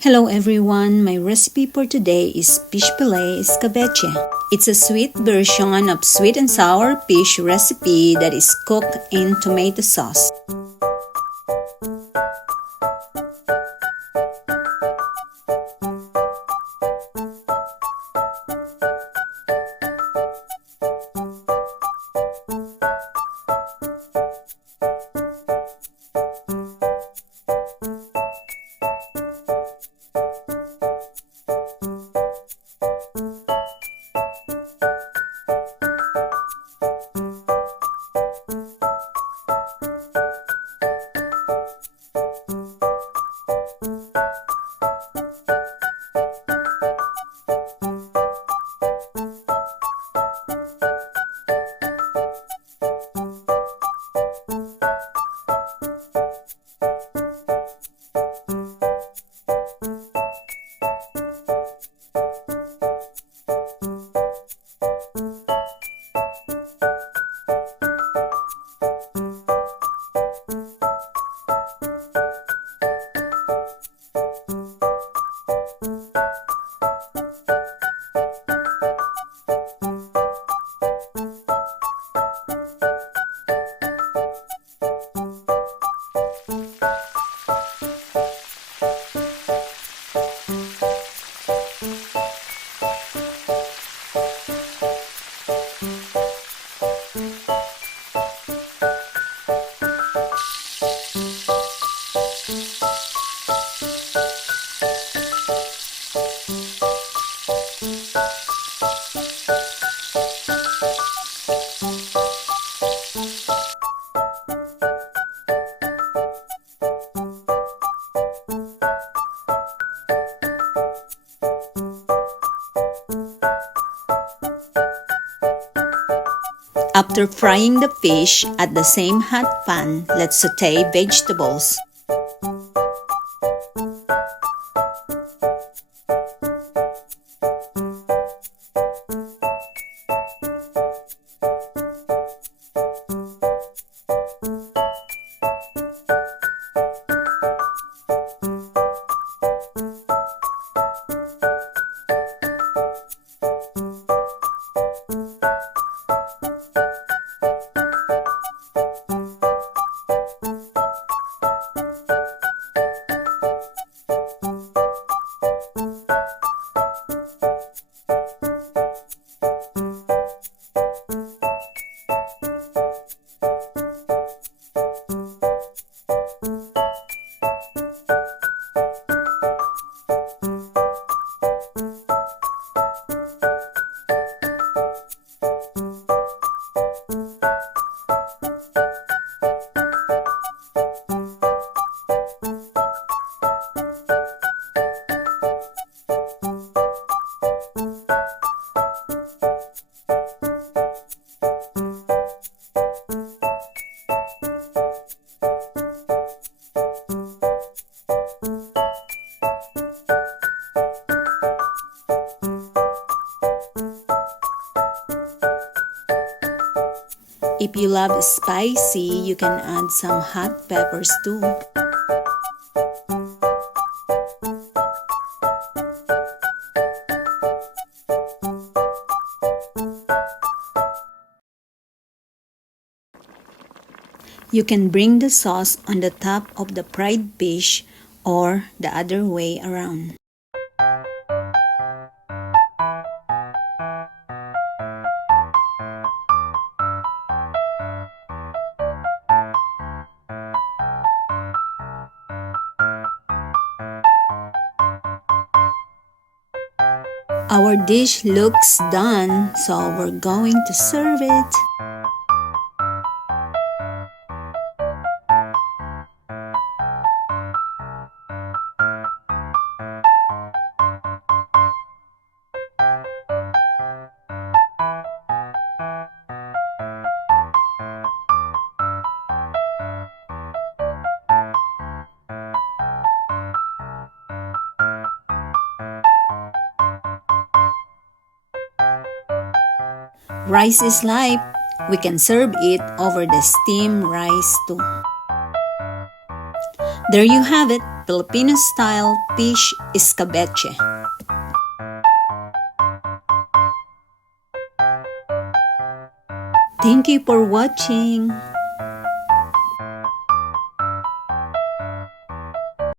Hello everyone, my recipe for today is fish fillet escabeche. It's a sweet version of sweet and sour fish recipe that is cooked in tomato sauce. After frying the fish at the same hot pan, let's saute vegetables. If you love spicy, you can add some hot peppers too. You can bring the sauce on the top of the fried fish or the other way around. Our dish looks done, so we're going to serve it. Rice is life. We can serve it over the steamed rice too. There you have it. Filipino-style fish escabeche. Thank you for watching.